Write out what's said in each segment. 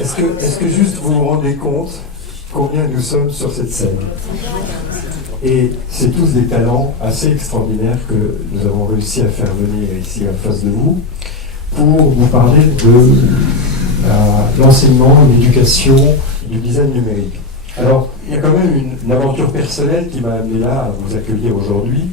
Est-ce que juste vous vous rendez compte combien nous sommes sur cette scène? Et c'est tous des talents assez extraordinaires que nous avons réussi à faire venir ici en face de vous pour vous parler de l'enseignement, l'éducation, du design numérique. Alors, il y a quand même une aventure personnelle qui m'a amené là à vous accueillir aujourd'hui.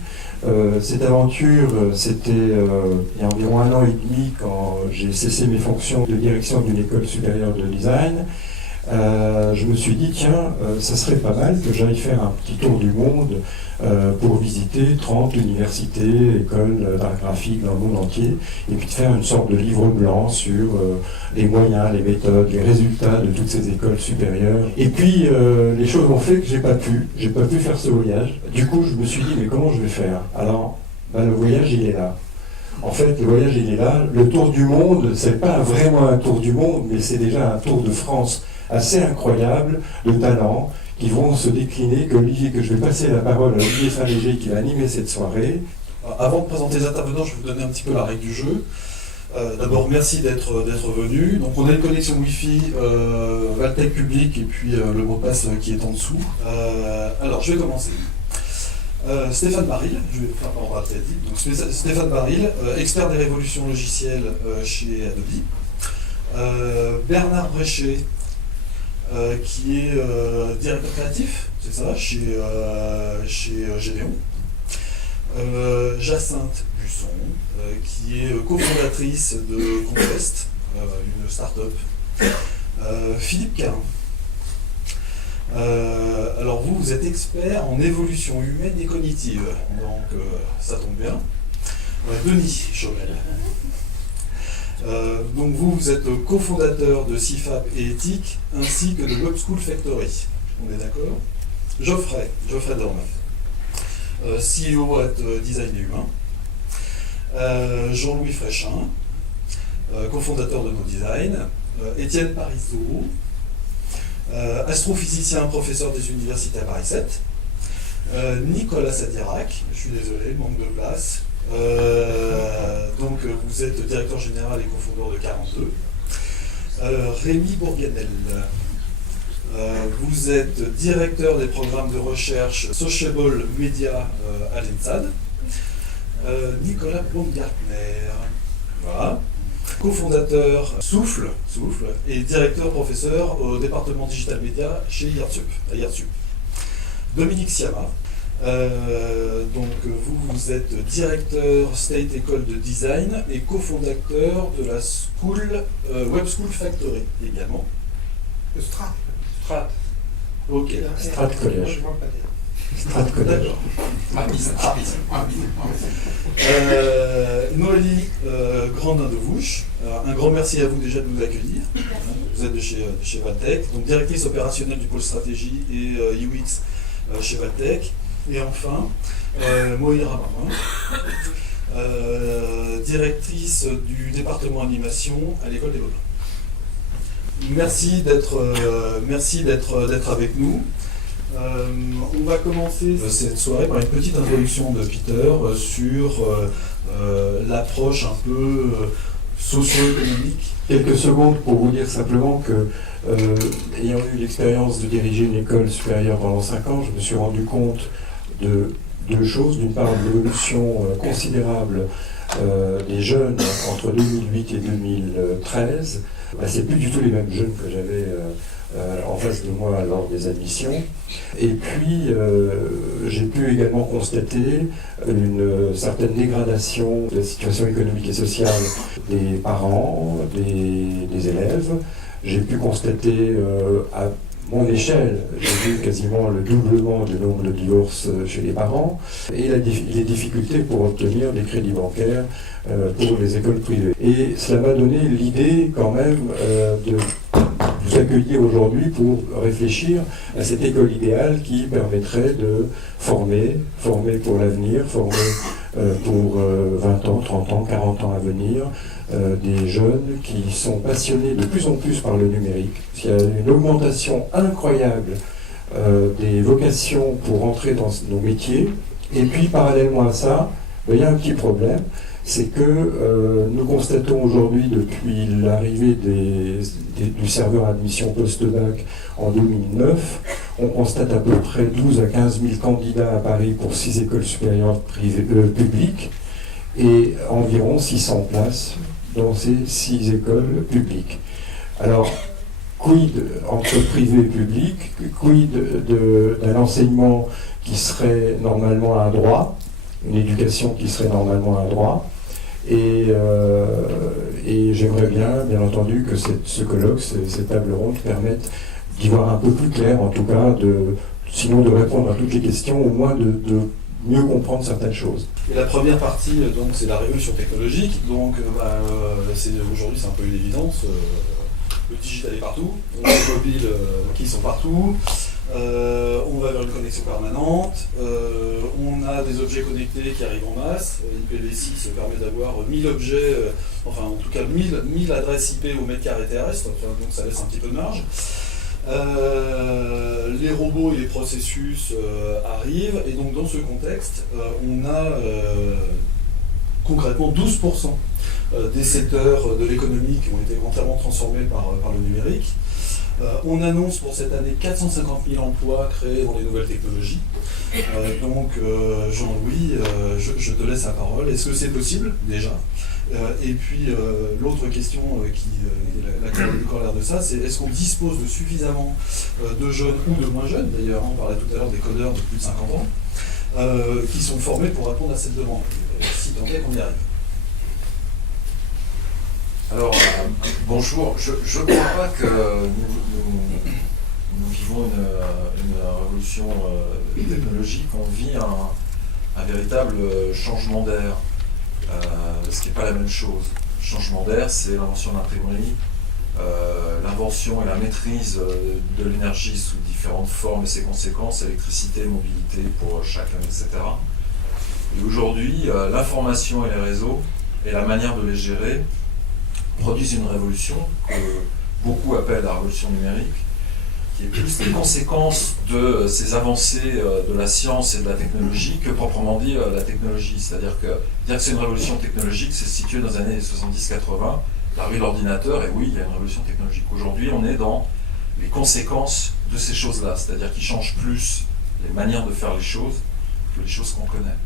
Cette aventure, c'était il y a environ 1 an et demi quand j'ai cessé mes fonctions de direction d'une école supérieure de design. Je me suis dit, tiens, ça serait pas mal que j'aille faire un petit tour du monde pour visiter 30 universités, écoles d'art graphique dans le monde entier, et puis de faire une sorte de livre blanc sur les moyens, les méthodes, les résultats de toutes ces écoles supérieures. Et puis, les choses ont fait que j'ai pas pu faire ce voyage. Du coup, je me suis dit, mais comment je vais faire? Alors, le voyage, il est là. En fait, le voyage, il est là. Le tour du monde, c'est pas vraiment un tour du monde, mais c'est déjà un tour de France assez incroyable de talents qui vont se décliner, que je vais passer la parole à Olivier Saint-Léger qui va animer cette soirée. Avant de présenter les intervenants, je vais vous donner un petit peu la règle du jeu. D'abord, merci d'être venu. Donc, on a une connexion Wi-Fi Valtech public et puis le mot de passe qui est en dessous. Alors, je vais commencer. Stéphane Baril, je vais faire par ordre alphabétique. Donc, Stéphane Baril, expert des révolutions logicielles chez Adobe. Bernard Bréchet, qui est directeur créatif, c'est ça, chez Gédéon. Jacinthe Busson, qui est cofondatrice de Contest, une start-up. Philippe Carin. Alors vous êtes expert en évolution humaine et cognitive, donc ça tombe bien. Denis Chauvel. Donc vous êtes cofondateur de CIFAP et Éthique, ainsi que de Web School Factory. On est d'accord? Geoffrey Dormeuf, CEO at Design et Humain. Jean-Louis Fréchin, cofondateur de No Design. Étienne Parizeau, astrophysicien, professeur des universités à Paris 7. Nicolas Sadirac, je suis désolé, manque de place. Donc vous êtes directeur général et cofondeur de 42. Rémi Bourganel, vous êtes directeur des programmes de recherche Sociable Media à l'ENSAD. Nicolas Baumgartner, voilà, cofondateur Souffle et directeur professeur au département Digital Media chez IRSUP. Dominique Siama, donc vous êtes directeur State École de Design et cofondateur de la Web School Factory également. Strat. Ok. Strat Collège. Strat Collège. Noélie Grandin-de-Vouche, un grand merci à vous déjà de nous accueillir. Vous êtes de chez Valtech, donc directrice opérationnelle du pôle stratégie et UX chez Valtech. Et enfin, Moïra Marin, directrice du département animation à l'école des Beaux-Arts. Merci d'être avec nous. On va commencer cette soirée par une petite introduction de Peter sur l'approche un peu socio-économique. Quelques secondes pour vous dire simplement que, ayant eu l'expérience de diriger une école supérieure pendant 5 ans, je me suis rendu compte de 2 choses. D'une part, de l'évolution considérable des jeunes entre 2008 et 2013. C'est plus du tout les mêmes jeunes que j'avais en face de moi lors des admissions. Et puis, j'ai pu également constater une certaine dégradation de la situation économique et sociale des parents, des élèves. J'ai pu constater à mon échelle, j'ai vu quasiment le doublement du nombre de divorces chez les parents et les difficultés pour obtenir des crédits bancaires pour les écoles privées. Et cela m'a donné l'idée quand même de vous accueillir aujourd'hui pour réfléchir à cette école idéale qui permettrait de former pour l'avenir, former pour 20 ans, 30 ans, 40 ans à venir, des jeunes qui sont passionnés de plus en plus par le numérique. Il y a une augmentation incroyable des vocations pour entrer dans nos métiers. Et puis parallèlement à ça, il y a un petit problème, c'est que nous constatons aujourd'hui, depuis l'arrivée du serveur admission post-bac en 2009, on constate à peu près 12 à 15 000 candidats à Paris pour 6 écoles supérieures publiques et environ 600 places dans ces 6 écoles publiques. Alors, quid entre privé et public, quid d'un enseignement qui serait normalement un droit, une éducation qui serait normalement un droit, et j'aimerais bien entendu, que ce colloque, ces tables rondes permettent d'y voir un peu plus clair, en tout cas, sinon de répondre à toutes les questions, au moins de mieux comprendre certaines choses. Et la première partie, donc, c'est la révolution technologique. Donc, aujourd'hui, c'est un peu une évidence. Le digital est partout, on a les mobiles qui sont partout, on va vers une connexion permanente, on a des objets connectés qui arrivent en masse. IPv6 permet d'avoir 1000 objets, enfin en tout cas 1000 adresses IP au mètre carré terrestre, donc ça laisse un petit peu de marge. Les robots et les processus arrivent, et donc dans ce contexte, on a concrètement 12% des secteurs de l'économie qui ont été entièrement transformés par le numérique. On annonce pour cette année 450 000 emplois créés dans les nouvelles technologies. Donc Jean-Louis, je te laisse la parole. Est-ce que c'est possible déjà? Et puis l'autre question qui est la corollaire de ça, c'est est-ce qu'on dispose de suffisamment de jeunes ou de moins jeunes, d'ailleurs on parlait tout à l'heure des codeurs de plus de 50 ans, qui sont formés pour répondre à cette demande, si tant est qu'on y arrive. Alors, bonjour. Je ne crois pas que nous vivons une révolution technologique. On vit un véritable changement d'air, ce qui n'est pas la même chose. Le changement d'air, c'est l'invention de l'imprimerie, l'invention et la maîtrise de l'énergie sous différentes formes et ses conséquences, électricité, mobilité pour chacun, etc. Et aujourd'hui, l'information et les réseaux et la manière de les gérer produisent une révolution que beaucoup appellent la révolution numérique, qui est plus des conséquences de ces avancées de la science et de la technologie que proprement dit la technologie. C'est-à-dire que dire que c'est une révolution technologique, c'est situé dans les années 70-80, l'arrivée de l'ordinateur, et oui, il y a une révolution technologique. Aujourd'hui, on est dans les conséquences de ces choses-là, c'est-à-dire qu'ils changent plus les manières de faire les choses que les choses qu'on connaît.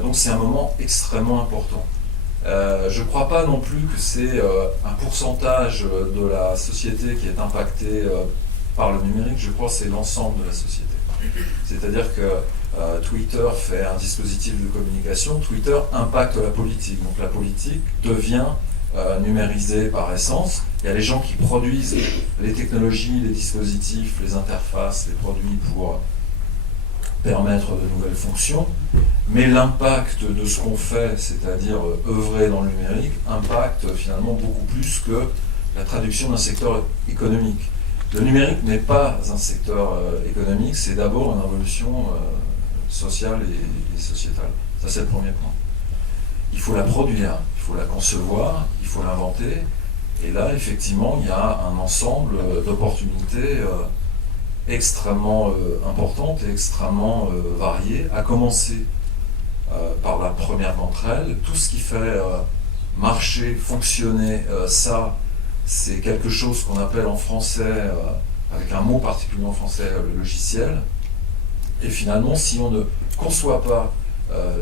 Donc c'est un moment extrêmement important. Je ne crois pas non plus que c'est un pourcentage de la société qui est impacté par le numérique. Je crois que c'est l'ensemble de la société. C'est-à-dire que Twitter fait un dispositif de communication, Twitter impacte la politique. Donc la politique devient numérisée par essence. Il y a les gens qui produisent les technologies, les dispositifs, les interfaces, les produits pour permettre de nouvelles fonctions, mais l'impact de ce qu'on fait, c'est-à-dire œuvrer dans le numérique, impacte finalement beaucoup plus que la traduction d'un secteur économique. Le numérique n'est pas un secteur économique, c'est d'abord une révolution sociale et sociétale. Ça, c'est le premier point. Il faut la produire, il faut la concevoir, il faut l'inventer, et là, effectivement, il y a un ensemble d'opportunités extrêmement importante et extrêmement variée, à commencer par la première d'entre elles. Tout ce qui fait marcher, fonctionner, ça, c'est quelque chose qu'on appelle en français, avec un mot particulièrement français, le logiciel. Et finalement, si on ne conçoit pas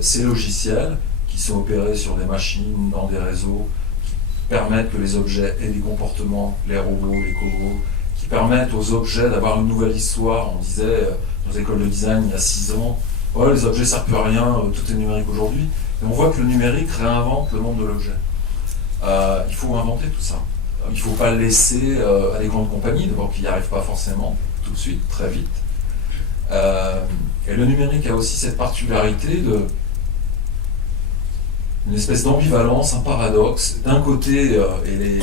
ces logiciels qui sont opérés sur des machines, dans des réseaux, qui permettent que les objets aient des comportements, les robots, les cobots, qui permettent aux objets d'avoir une nouvelle histoire. On disait dans les écoles de design il y a 6 ans, ouais, les objets ne servent plus à rien, tout est numérique aujourd'hui. Et on voit que le numérique réinvente le monde de l'objet. Il faut inventer tout ça. Il ne faut pas le laisser à des grandes compagnies, d'abord qui n'y arrivent pas forcément tout de suite, très vite. Et le numérique a aussi cette particularité une espèce d'ambivalence, un paradoxe. D'un côté, et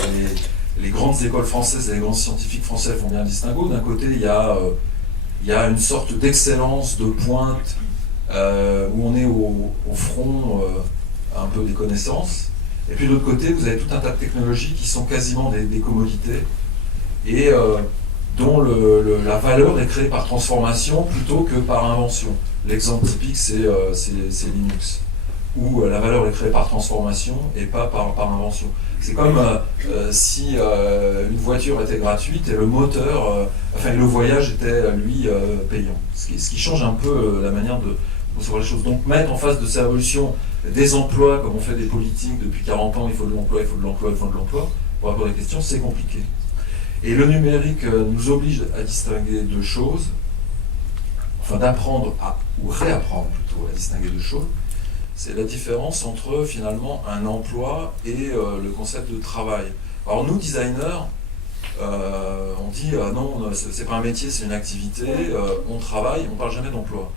les grandes écoles françaises et les grands scientifiques français font bien le distinguo. D'un côté, il y a une sorte d'excellence de pointe où on est au front un peu des connaissances. Et puis de l'autre côté, vous avez tout un tas de technologies qui sont quasiment des commodités et dont la valeur est créée par transformation plutôt que par invention. L'exemple typique, c'est Linux. où la valeur est créée par transformation et pas par invention. C'est comme si une voiture était gratuite et le moteur, le voyage était, lui, payant. Ce qui change un peu la manière de concevoir les choses. Donc mettre en face de cette révolution des emplois, comme on fait des politiques depuis 40 ans, il faut de l'emploi, il faut de l'emploi, il faut de l'emploi, pour répondre à la question, c'est compliqué. Et le numérique nous oblige à distinguer deux choses, d'apprendre ou réapprendre plutôt à distinguer deux choses. C'est la différence entre finalement un emploi et le concept de travail. Alors nous, designers, on dit non, c'est pas un métier, c'est une activité, on travaille, on parle jamais d'emploi.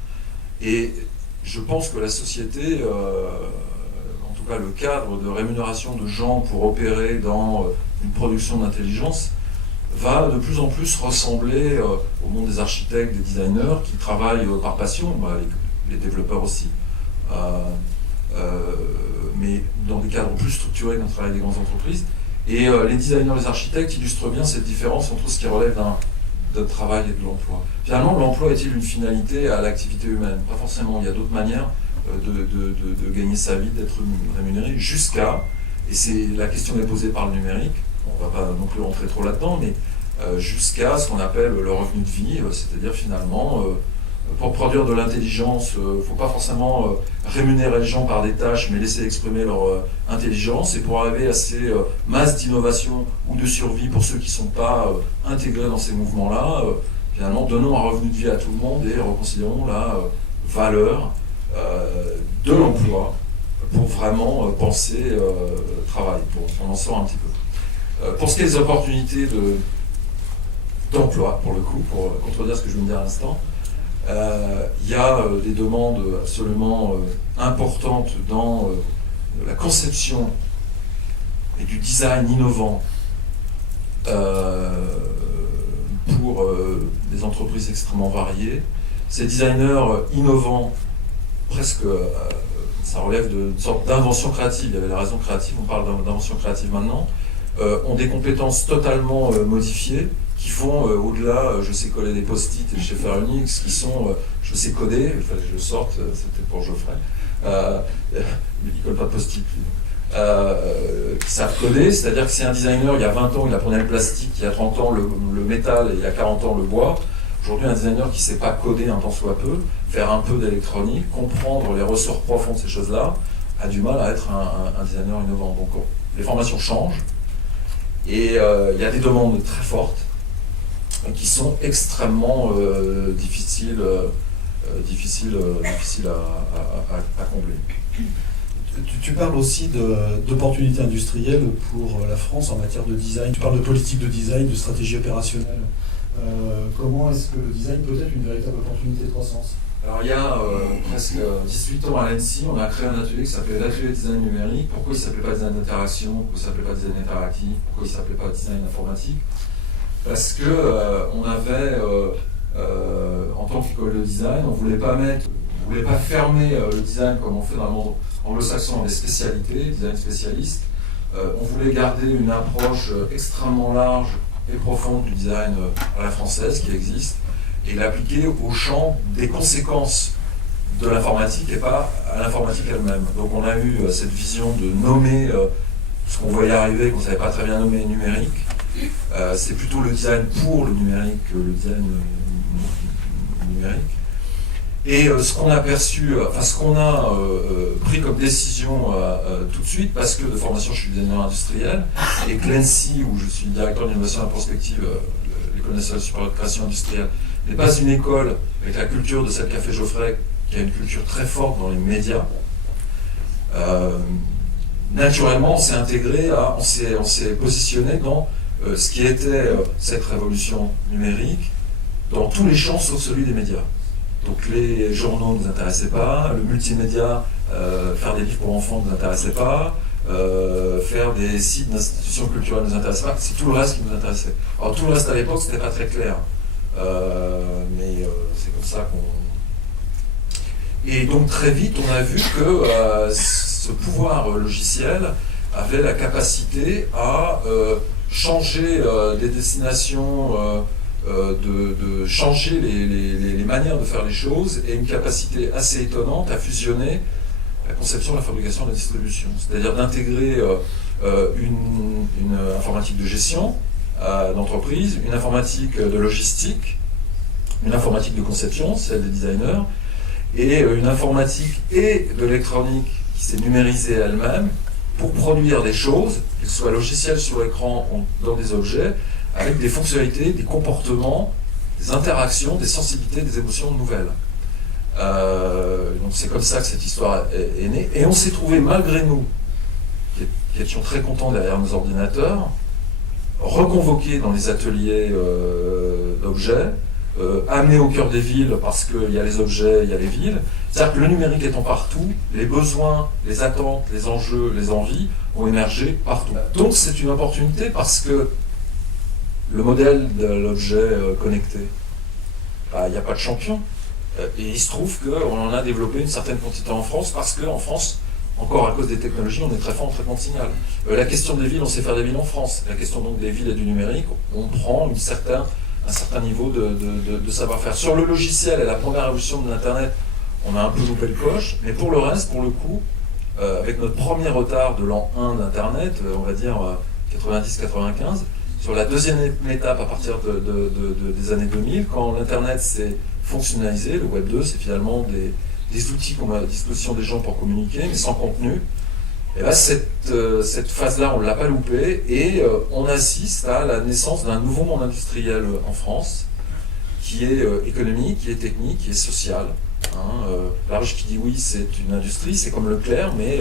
Et je pense que la société, en tout cas le cadre de rémunération de gens pour opérer dans une production d'intelligence, va de plus en plus ressembler au monde des architectes, des designers qui travaillent par passion, les développeurs aussi. Mais dans des cadres plus structurés qu'un travail des grandes entreprises. Et les designers, les architectes illustrent bien cette différence entre ce qui relève d'un travail et de l'emploi. Finalement, l'emploi est-il une finalité à l'activité humaine? Pas forcément, il y a d'autres manières de gagner sa vie, d'être rémunéré, jusqu'à, et c'est la question est posée par le numérique, on ne va pas non plus rentrer trop là-dedans, mais jusqu'à ce qu'on appelle le revenu de vie, c'est-à-dire finalement, pour produire de l'intelligence, il ne faut pas forcément rémunérer les gens par des tâches, mais laisser exprimer leur intelligence, et pour arriver à ces masses d'innovation ou de survie pour ceux qui ne sont pas intégrés dans ces mouvements-là, finalement, donnons un revenu de vie à tout le monde et reconsidérons la valeur de l'emploi pour vraiment penser travail. Bon, on en sort un petit peu. Pour ce qui est des opportunités d'emploi, pour le coup, pour contredire ce que je viens de dire à l'instant, il y a des demandes absolument importantes dans la conception et du design innovant pour des entreprises extrêmement variées. Ces designers innovants, presque, ça relève d'une sorte d'invention créative. Il y avait la raison créative, on parle d'invention créative maintenant, ont des compétences totalement modifiées, qui font au-delà, je sais coller des post-it et je sais faire Unix, qui sont, je sais coder, il fallait que je le sorte, c'était pour Geoffrey, il ne colle pas de post-it, qui savent coder, c'est-à-dire que si un designer, il y a 20 ans, il apprenait le plastique, il y a 30 ans le métal et il y a 40 ans le bois, aujourd'hui un designer qui ne sait pas coder un tant soit peu, faire un peu d'électronique, comprendre les ressorts profonds de ces choses-là, a du mal à être un designer innovant. Donc les formations changent, et il y a des demandes très fortes, qui sont extrêmement difficiles à combler. Tu parles aussi d'opportunités industrielles pour la France en matière de design. Tu parles de politique de design, de stratégie opérationnelle. Comment est-ce que le design peut être une véritable opportunité de croissance? Alors il y a presque 18 ans à l'ANSSI, on a créé un atelier qui s'appelait l'atelier design numérique. Pourquoi il ne s'appelait pas design d'interaction? Pourquoi il ne s'appelait pas design interactif? Pourquoi il ne s'appelait pas design informatique? Parce que on avait, en tant qu'école de design, on voulait pas fermer le design comme on fait dans le monde anglo-saxon, des spécialités, design spécialiste. On voulait garder une approche extrêmement large et profonde du design à la française qui existe, et l'appliquer au champ des conséquences de l'informatique et pas à l'informatique elle-même. Donc on a eu cette vision de nommer ce qu'on voyait arriver, qu'on ne savait pas très bien nommer numérique. C'est plutôt le design pour le numérique que le design numérique. Et ce qu'on a perçu, ce qu'on a pris comme décision tout de suite, parce que de formation je suis designer industriel, et que l'ENSI, où je suis directeur d'innovation et de prospective, l'École nationale supérieure de création industrielle, n'est pas une école avec la culture de celle qu'a fait Geoffrey, qui a une culture très forte dans les médias. Naturellement, on s'est intégré, on s'est positionné dans ce qui était cette révolution numérique dans tous les champs sauf celui des médias. Donc les journaux ne nous intéressaient pas, le multimédia, faire des livres pour enfants ne nous intéressait pas, faire des sites d'institutions culturelles ne nous intéressait pas, c'est tout le reste qui nous intéressait. Alors tout le reste à l'époque, c'était pas très clair, mais c'est comme ça qu'on... Et donc très vite, on a vu que ce pouvoir logiciel avait la capacité à changer des destinations, de changer les manières de faire les choses, et une capacité assez étonnante à fusionner la conception, la fabrication et la distribution. C'est-à-dire d'intégrer une informatique de gestion d'entreprise, une informatique de logistique, une informatique de conception, celle des designers, et une informatique et de l'électronique qui s'est numérisée elle-même pour produire des choses, qu'elles soient logicielles sur l'écran ou dans des objets, avec des fonctionnalités, des comportements, des interactions, des sensibilités, des émotions nouvelles. Donc c'est comme ça que cette histoire est née. Et on s'est trouvé, malgré nous, qui étions très contents derrière nos ordinateurs, reconvoqués dans les ateliers d'objets, amenés au cœur des villes parce qu'il y a les objets, il y a les villes. C'est-à-dire que le numérique étant partout, les besoins, les attentes, les enjeux, les envies ont émergé partout. Donc c'est une opportunité parce que le modèle de l'objet connecté, il n'y a pas de champion. Et il se trouve qu'on en a développé une certaine quantité en France parce qu'en France, encore à cause des technologies, on est très fort en traitement de signal. La question des villes, on sait faire des villes en France. La question donc des villes et du numérique, on prend un certain niveau de savoir-faire. Sur le logiciel et la première évolution de l'Internet, on a un peu loupé le coche, mais pour le reste, pour le coup, avec notre premier retard de l'an 1 d'Internet, on va dire 90-95, sur la deuxième étape à partir des années 2000, quand l'Internet s'est fonctionnalisé, le Web 2, c'est finalement des outils qu'on met à disposition des gens pour communiquer, mais sans contenu. Et là, cette phase-là, on ne l'a pas loupée, et on assiste à la naissance d'un nouveau monde industriel en France, qui est économique, qui est technique, qui est social. La ruche qui dit oui, c'est une industrie, c'est comme Leclerc, mais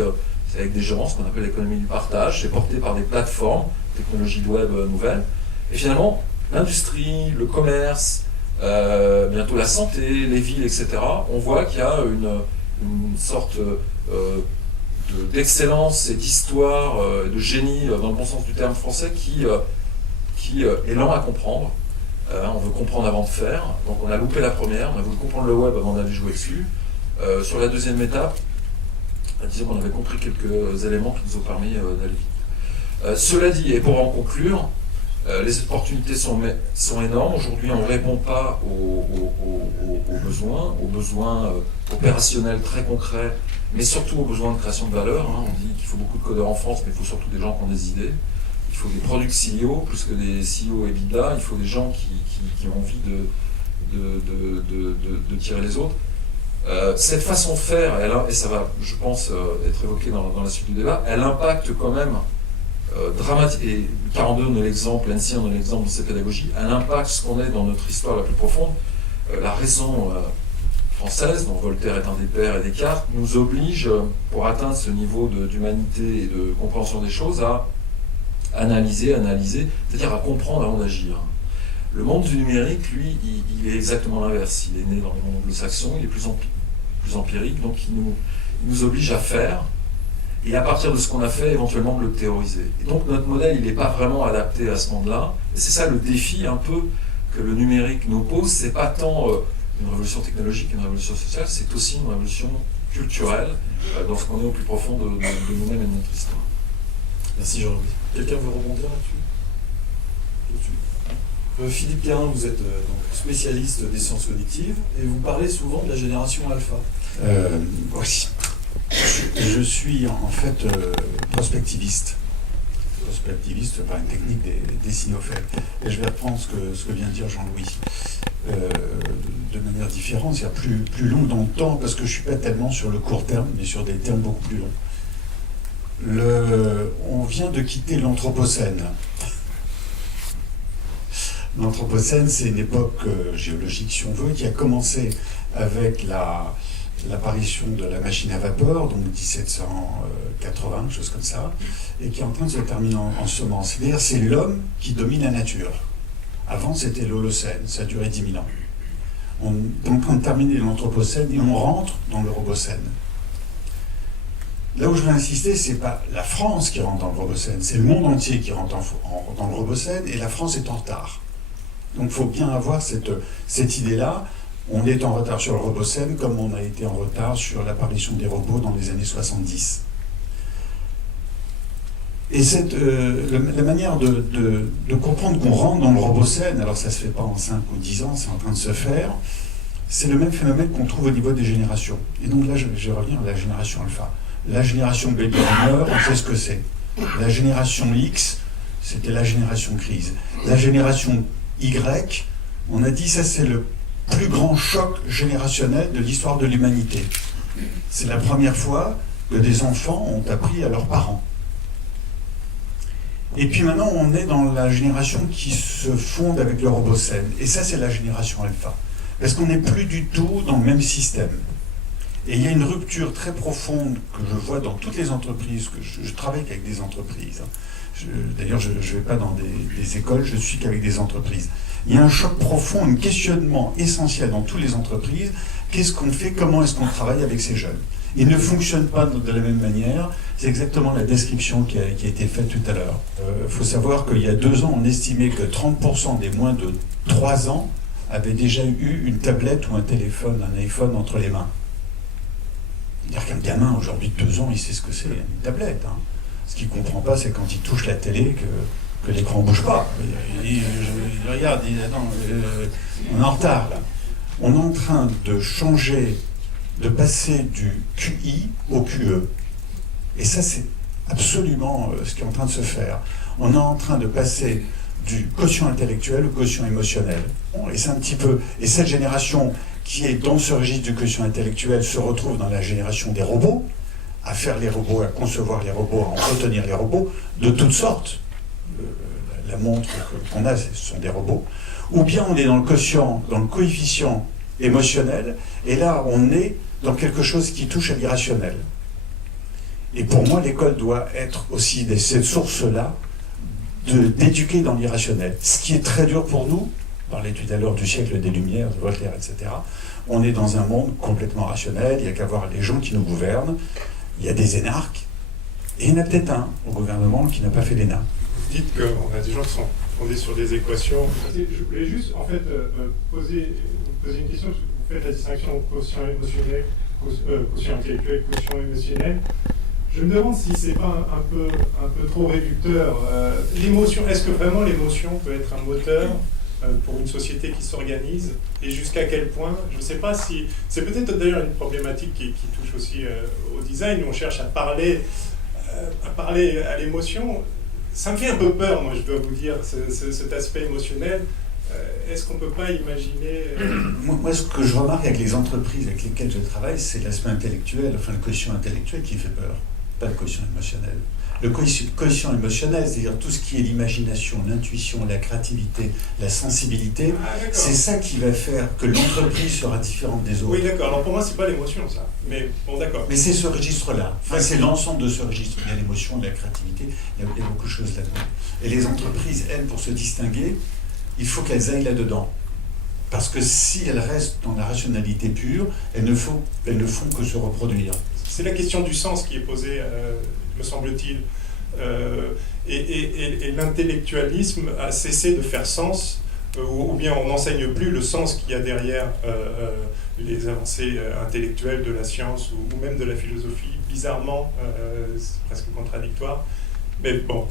c'est avec des gens, ce qu'on appelle l'économie du partage, c'est porté par des plateformes, technologies de web nouvelles. Et finalement, l'industrie, le commerce, bientôt la santé, les villes, etc., on voit qu'il y a une sorte d'excellence et d'histoire, de génie, dans le bon sens du terme français, qui est lent à comprendre. On veut comprendre avant de faire, donc on a loupé la première, on a voulu comprendre le web avant d'aller jouer dessus. Sur la deuxième étape, disons qu'on avait compris quelques éléments qui nous ont permis d'aller vite. Cela dit, et pour en conclure, les opportunités sont énormes. Aujourd'hui, on ne répond pas aux besoins opérationnels très concrets, mais surtout aux besoins de création de valeur. On dit qu'il faut beaucoup de codeurs en France, mais il faut surtout des gens qui ont des idées. Il faut des product CEO, plus que des CEO et EBITDA. Il faut des gens qui ont envie de tirer les autres. Cette façon de faire, et ça va, je pense, être évoqué dans la suite du débat, elle impacte quand même dramatique, et 42 on est l'exemple, l'ANSSI on est l'exemple de ces pédagogies, elle impacte ce qu'on est dans notre histoire la plus profonde. La raison française, dont Voltaire est un des pères et Descartes, nous oblige, pour atteindre ce niveau d'humanité et de compréhension des choses, à analyser, c'est-à-dire à comprendre avant d'agir. Le monde du numérique, lui, il est exactement l'inverse. Il est né dans le monde anglo-saxon, il est plus empirique, donc il nous oblige à faire, et à partir de ce qu'on a fait, éventuellement de le théoriser. Et donc notre modèle, il n'est pas vraiment adapté à ce monde-là, et c'est ça le défi un peu que le numérique nous pose. C'est pas tant une révolution technologique, une révolution sociale, c'est aussi une révolution culturelle dans ce qu'on est au plus profond de nous-mêmes et de notre histoire. Merci Jean-Louis. Quelqu'un veut rebondir là-dessus? Philippe Guérin, vous êtes donc spécialiste des sciences cognitives et vous parlez souvent de la génération alpha. Oui. Je suis en fait prospectiviste. Prospectiviste par une technique des signaux faibles. Et je vais reprendre ce que vient de dire Jean-Louis. De manière différente, c'est-à-dire plus long dans le temps, parce que je ne suis pas tellement sur le court terme, mais sur des termes beaucoup plus longs. On vient de quitter l'Anthropocène. L'Anthropocène, c'est une époque géologique, si on veut, qui a commencé avec l'apparition de la machine à vapeur, donc 1780, chose comme ça, et qui est en train de se terminer en semence. C'est-à-dire c'est l'homme qui domine la nature. Avant, c'était l'Holocène, ça a duré 10 000 ans. On est en train de terminer l'Anthropocène et on rentre dans le Robocène. Là où je veux insister, c'est pas la France qui rentre dans le Robocène, c'est le monde entier qui rentre dans le Robocène, et la France est en retard. Donc il faut bien avoir cette idée-là. On est en retard sur le Robocène comme on a été en retard sur l'apparition des robots dans les années 70. Et la manière de comprendre qu'on rentre dans le Robocène, alors ça ne se fait pas en 5 ou 10 ans, c'est en train de se faire, c'est le même phénomène qu'on trouve au niveau des générations. Et donc là, je vais revenir à la génération alpha. La génération baby boomer, on sait ce que c'est. La génération X, c'était la génération crise. La génération Y, on a dit ça c'est le plus grand choc générationnel de l'histoire de l'humanité. C'est la première fois que des enfants ont appris à leurs parents. Et puis maintenant, on est dans la génération qui se fonde avec le robocène. Et ça, c'est la génération alpha. Parce qu'on n'est plus du tout dans le même système. Et il y a une rupture très profonde que je vois dans toutes les entreprises, que je travaille avec des entreprises. D'ailleurs, je ne vais pas dans des écoles, je suis qu'avec des entreprises. Il y a un choc profond, un questionnement essentiel dans toutes les entreprises. Qu'est-ce qu'on fait? Comment est-ce qu'on travaille avec ces jeunes? Ils ne fonctionnent pas de la même manière. C'est exactement la description qui a été faite tout à l'heure. Il faut savoir qu'il y a 2 ans, on estimait que 30% des moins de 3 ans avaient déjà eu une tablette ou un téléphone, un iPhone entre les mains. C'est-à-dire qu'un gamin aujourd'hui de 2 ans, il sait ce que c'est, une tablette. Hein. Ce qu'il ne comprend pas, c'est quand il touche la télé que l'écran ne bouge pas. Il regarde, il dit, attends, on est en retard là. On est en train de changer, de passer du QI au QE. Et ça, c'est absolument ce qui est en train de se faire. On est en train de passer du quotient intellectuel au quotient émotionnel. Bon, et c'est un petit peu... Et cette génération qui est dans ce registre du quotient intellectuel se retrouve dans la génération des robots, à faire les robots, à concevoir les robots, à entretenir les robots, de toutes sortes. La montre qu'on a, ce sont des robots. Ou bien on est dans le quotient, dans le coefficient émotionnel, et là on est dans quelque chose qui touche à l'irrationnel. Et pour moi, l'école doit être aussi cette source-là d'éduquer dans l'irrationnel. Ce qui est très dur pour nous, on parlait tout à l'heure du siècle des Lumières, de Voltaire, etc. On est dans un monde complètement rationnel, il n'y a qu'à voir les gens qui nous gouvernent, il y a des énarques, et il y en a peut-être un au gouvernement qui n'a pas fait l'ENA. Vous dites qu'on a des gens qui sont fondés sur des équations. Je voulais juste, en fait, poser une question, parce que vous faites la distinction entre quotient émotionnel, quotient intellectuel, quotient émotionnel. Je me demande si c'est pas un peu trop réducteur. L'émotion, est-ce que vraiment l'émotion peut être un moteur pour une société qui s'organise? Et jusqu'à quel point? Je ne sais pas si... C'est peut-être d'ailleurs une problématique qui touche aussi au design, où on cherche à parler à l'émotion. Ça me fait un peu peur, moi, je dois vous dire, cet aspect émotionnel. Est-ce qu'on ne peut pas imaginer... Moi, ce que je remarque avec les entreprises avec lesquelles je travaille, c'est l'aspect intellectuel, enfin le quotient intellectuel qui fait peur, pas le quotient émotionnel. Le quotient émotionnel, c'est-à-dire tout ce qui est l'imagination, l'intuition, la créativité, la sensibilité, c'est ça qui va faire que l'entreprise sera différente des autres. Oui, d'accord. Alors pour moi, c'est pas l'émotion, ça. Mais bon, d'accord. Mais c'est ce registre-là. Enfin, c'est l'ensemble de ce registre. Il y a l'émotion, la créativité, il y a beaucoup de choses là-dedans. Et les entreprises, elles, pour se distinguer, il faut qu'elles aillent là-dedans. Parce que si elles restent dans la rationalité pure, elles ne font que se reproduire. C'est la question du sens qui est posée, me semble-t-il. Et l'intellectualisme a cessé de faire sens, ou bien on n'enseigne plus le sens qu'il y a derrière les avancées intellectuelles de la science ou même de la philosophie. Bizarrement, c'est presque contradictoire. Mais bon,